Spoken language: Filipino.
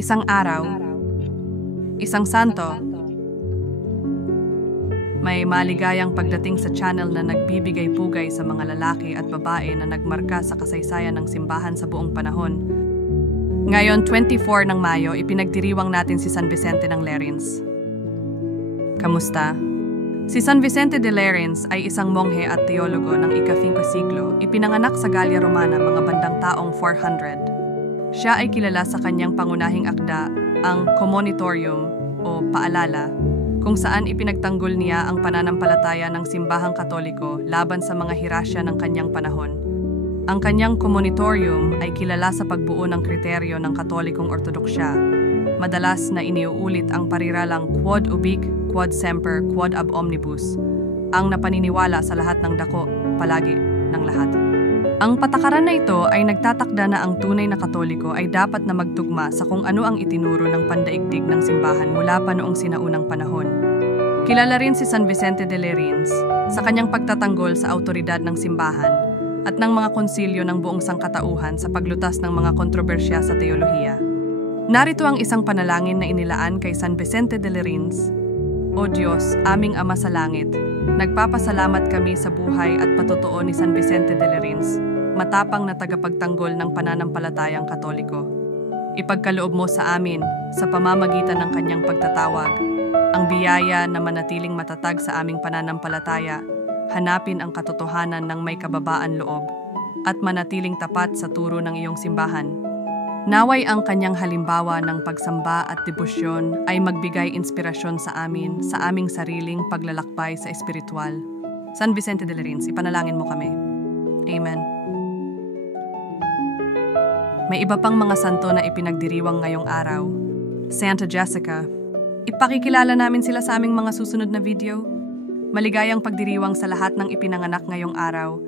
Isang araw, isang santo, may maligayang pagdating sa channel na nagbibigay pugay sa mga lalaki at babae na nagmarka sa kasaysayan ng simbahan sa buong panahon. Ngayon, 24 ng Mayo, ipinagdiriwang natin si San Vicente ng Lerins. Kamusta? Si San Vicente de Lerins ay isang monghe at teologo ng ika-5 siglo, ipinanganak sa Gallia Romana mga bandang taong 400. Siya ay kilala sa kanyang pangunahing akda, ang Commonitorium o Paalala, kung saan ipinagtanggol niya ang pananampalataya ng simbahang Katoliko laban sa mga hirasya ng kanyang panahon. Ang kanyang Commonitorium ay kilala sa pagbuo ng kriteryo ng Katolikong Ortodoksya. Madalas na iniuulit ang pariralang quod ubique, quod semper, quod ab omnibus, ang napaniniwala sa lahat ng dako, palagi ng lahat. Ang patakaran na ito ay nagtatakda na ang tunay na Katoliko ay dapat na magtugma sa kung ano ang itinuro ng pandaigdig ng simbahan mula pa noong sinaunang panahon. Kilala rin si San Vicente de Lerins sa kanyang pagtatanggol sa autoridad ng simbahan at ng mga konsilyo ng buong sangkatauhan sa paglutas ng mga kontrobersya sa teolohiya. Narito ang isang panalangin na inilaan kay San Vicente de Lerins. O Diyos, aming Ama sa Langit, nagpapasalamat kami sa buhay at patotoo ni San Vicente de Lerins, matapang na tagapagtanggol ng pananampalatayang Katoliko. Ipagkaloob mo sa amin, sa pamamagitan ng kanyang pagtatawag, ang biyaya na manatiling matatag sa aming pananampalataya, hanapin ang katotohanan ng may kababaan loob, at manatiling tapat sa turo ng iyong simbahan. Naway ang kanyang halimbawa ng pagsamba at debosyon ay magbigay inspirasyon sa amin sa aming sariling paglalakbay sa espiritual. San Vicente de Lerins, ipanalangin mo kami. Amen. May iba pang mga santo na ipinagdiriwang ngayong araw. Santa Jessica. Ipakikilala namin sila sa aming mga susunod na video. Maligayang pagdiriwang sa lahat ng ipinanganak ngayong araw